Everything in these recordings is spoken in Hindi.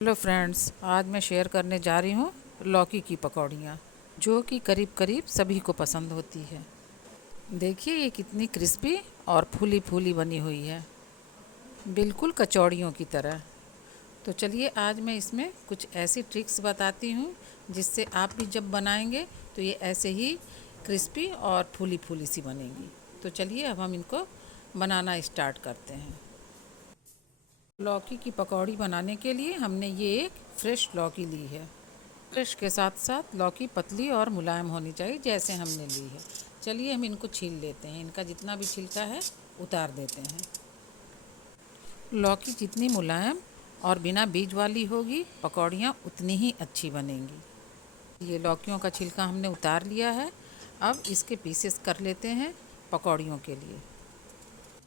हेलो फ्रेंड्स, आज मैं शेयर करने जा रही हूँ लौकी की पकौड़ियाँ, जो कि करीब करीब सभी को पसंद होती है। देखिए ये कितनी क्रिस्पी और फूली फूली बनी हुई है, बिल्कुल कचौड़ियों की तरह। तो चलिए आज मैं इसमें कुछ ऐसी ट्रिक्स बताती हूँ जिससे आप भी जब बनाएंगे तो ये ऐसे ही क्रिस्पी और फूली फूली सी बनेंगी। तो चलिए अब हम इनको बनाना स्टार्ट करते हैं। लौकी की पकौड़ी बनाने के लिए हमने ये एक फ्रेश लौकी ली है। फ्रेश के साथ साथ लौकी पतली और मुलायम होनी चाहिए, जैसे हमने ली है। चलिए हम इनको छील लेते हैं, इनका जितना भी छिलका है उतार देते हैं। लौकी जितनी मुलायम और बिना बीज वाली होगी, पकौड़ियाँ उतनी ही अच्छी बनेंगी। ये लौकियों का छिलका हमने उतार लिया है। अब इसके पीसेस कर लेते हैं पकौड़ियों के लिए।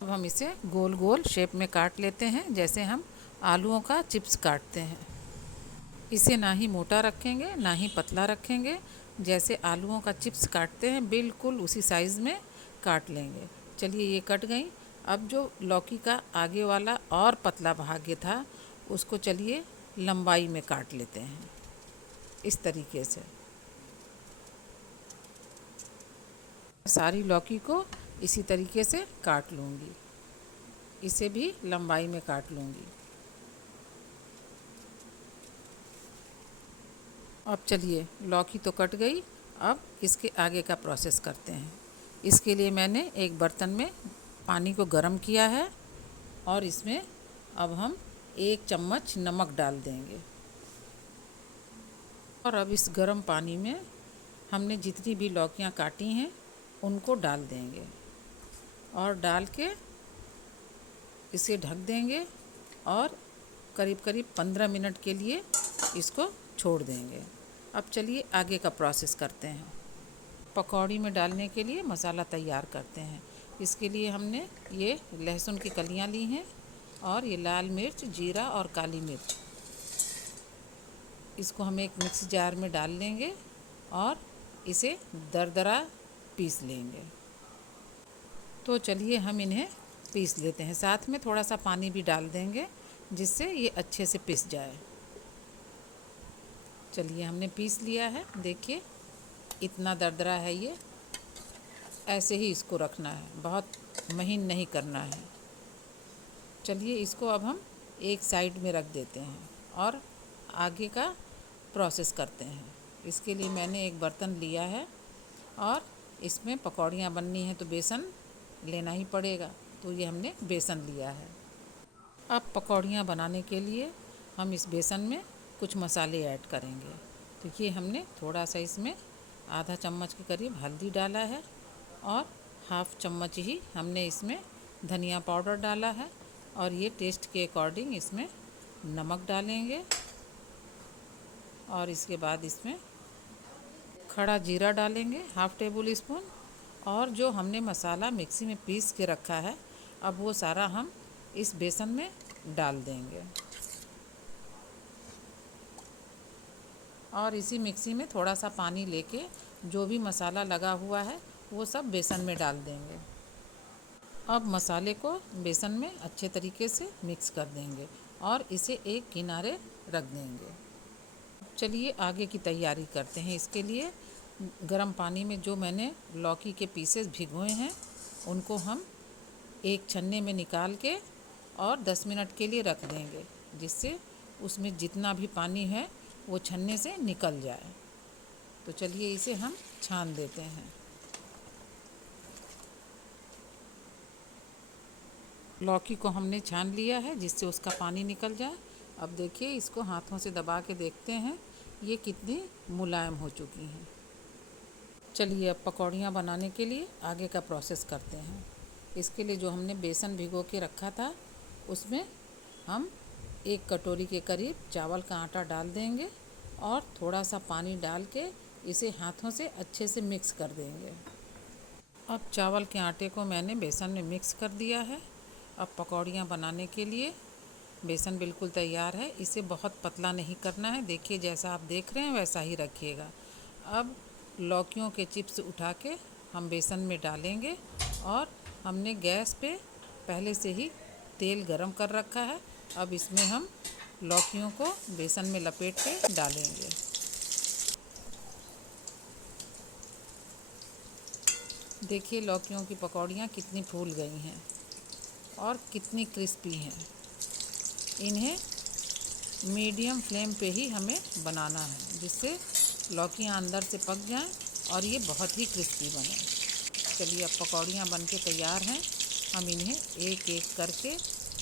अब हम इसे गोल गोल शेप में काट लेते हैं, जैसे हम आलूओं का चिप्स काटते हैं। इसे ना ही मोटा रखेंगे ना ही पतला रखेंगे, जैसे आलूओं का चिप्स काटते हैं बिल्कुल उसी साइज़ में काट लेंगे। चलिए ये कट गई। अब जो लौकी का आगे वाला और पतला भाग था उसको चलिए लंबाई में काट लेते हैं, इस तरीके से। सारी लौकी को इसी तरीके से काट लूँगी, इसे भी लंबाई में काट लूँगी। अब चलिए लौकी तो कट गई, अब इसके आगे का प्रोसेस करते हैं। इसके लिए मैंने एक बर्तन में पानी को गर्म किया है और इसमें अब हम 1 चम्मच नमक डाल देंगे। और अब इस गर्म पानी में हमने जितनी भी लौकियां काटी हैं उनको डाल देंगे और डाल के इसे ढक देंगे और करीब करीब 15 मिनट के लिए इसको छोड़ देंगे। अब चलिए आगे का प्रोसेस करते हैं। पकौड़ी में डालने के लिए मसाला तैयार करते हैं। इसके लिए हमने ये लहसुन की कलियां ली हैं और ये लाल मिर्च, जीरा और काली मिर्च, इसको हम एक मिक्सी जार में डाल लेंगे और इसे दरदरा पीस लेंगे। तो चलिए हम इन्हें पीस लेते हैं, साथ में थोड़ा सा पानी भी डाल देंगे जिससे ये अच्छे से पिस जाए। चलिए हमने पीस लिया है, देखिए इतना दरदरा है ये। ऐसे ही इसको रखना है, बहुत महीन नहीं करना है। चलिए इसको अब हम एक साइड में रख देते हैं और आगे का प्रोसेस करते हैं। इसके लिए मैंने एक बर्तन लिया है और इसमें पकौड़ियाँ बननी हैं तो बेसन लेना ही पड़ेगा, तो ये हमने बेसन लिया है। अब पकौड़ियाँ बनाने के लिए हम इस बेसन में कुछ मसाले ऐड करेंगे। तो ये हमने थोड़ा सा इसमें आधा चम्मच के करीब हल्दी डाला है और हाफ़ चम्मच ही हमने इसमें धनिया पाउडर डाला है और ये टेस्ट के अकॉर्डिंग इसमें नमक डालेंगे और इसके बाद इसमें खड़ा जीरा डालेंगे 1/2 टेबल स्पून। और जो हमने मसाला मिक्सी में पीस के रखा है अब वो सारा हम इस बेसन में डाल देंगे और इसी मिक्सी में थोड़ा सा पानी लेके जो भी मसाला लगा हुआ है वो सब बेसन में डाल देंगे। अब मसाले को बेसन में अच्छे तरीके से मिक्स कर देंगे और इसे एक किनारे रख देंगे। चलिए आगे की तैयारी करते हैं। इसके लिए गर्म पानी में जो मैंने लौकी के पीसेस भिगोए हैं उनको हम एक छन्ने में निकाल के और 10 मिनट के लिए रख देंगे, जिससे उसमें जितना भी पानी है वो छन्ने से निकल जाए। तो चलिए इसे हम छान देते हैं। लौकी को हमने छान लिया है जिससे उसका पानी निकल जाए। अब देखिए इसको हाथों से दबा के देखते हैं ये कितनी मुलायम हो चुकी हैं। चलिए अब पकौड़ियाँ बनाने के लिए आगे का प्रोसेस करते हैं। इसके लिए जो हमने बेसन भिगो के रखा था उसमें हम 1 कटोरी के करीब चावल का आटा डाल देंगे और थोड़ा सा पानी डाल के इसे हाथों से अच्छे से मिक्स कर देंगे। अब चावल के आटे को मैंने बेसन में मिक्स कर दिया है। अब पकौड़ियाँ बनाने के लिए बेसन बिल्कुल तैयार है। इसे बहुत पतला नहीं करना है, देखिए जैसा आप देख रहे हैं वैसा ही रखिएगा। अब लौकियों के चिप्स उठा के हम बेसन में डालेंगे और हमने गैस पे पहले से ही तेल गरम कर रखा है। अब इसमें हम लौकियों को बेसन में लपेट के डालेंगे। देखिए लौकियों की पकौड़ियाँ कितनी फूल गई हैं और कितनी क्रिस्पी हैं। इन्हें मीडियम फ्लेम पे ही हमें बनाना है, जिससे लौकियाँ अंदर से पक जाएं और ये बहुत ही क्रिस्पी बने। चलिए अब पकौड़ियाँ बनके तैयार हैं। हम इन्हें एक एक करके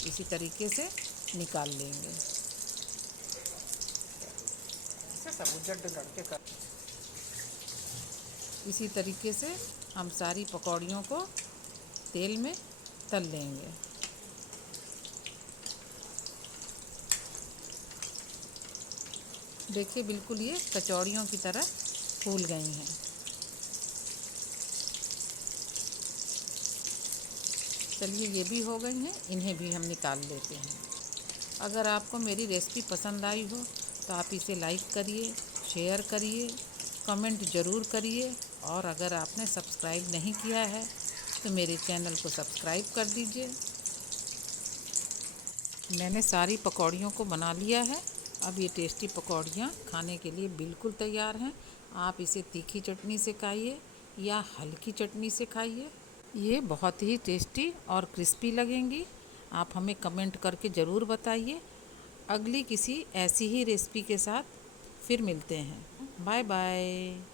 इसी तरीके से निकाल लेंगे। इसी तरीके से हम सारी पकौड़ियों को तेल में तल लेंगे। देखिए बिल्कुल ये कचौड़ियों की तरह फूल गई हैं। चलिए ये भी हो गई हैं, इन्हें भी हम निकाल लेते हैं। अगर आपको मेरी रेसिपी पसंद आई हो तो आप इसे लाइक करिए, शेयर करिए, कमेंट ज़रूर करिए और अगर आपने सब्सक्राइब नहीं किया है तो मेरे चैनल को सब्सक्राइब कर दीजिए। मैंने सारी पकौड़ियों को बना लिया है। अब ये टेस्टी पकौड़ियाँ खाने के लिए बिल्कुल तैयार हैं। आप इसे तीखी चटनी से खाइए या हल्की चटनी से खाइए, ये बहुत ही टेस्टी और क्रिस्पी लगेंगी। आप हमें कमेंट करके ज़रूर बताइए। अगली किसी ऐसी ही रेसिपी के साथ फिर मिलते हैं। Bye bye.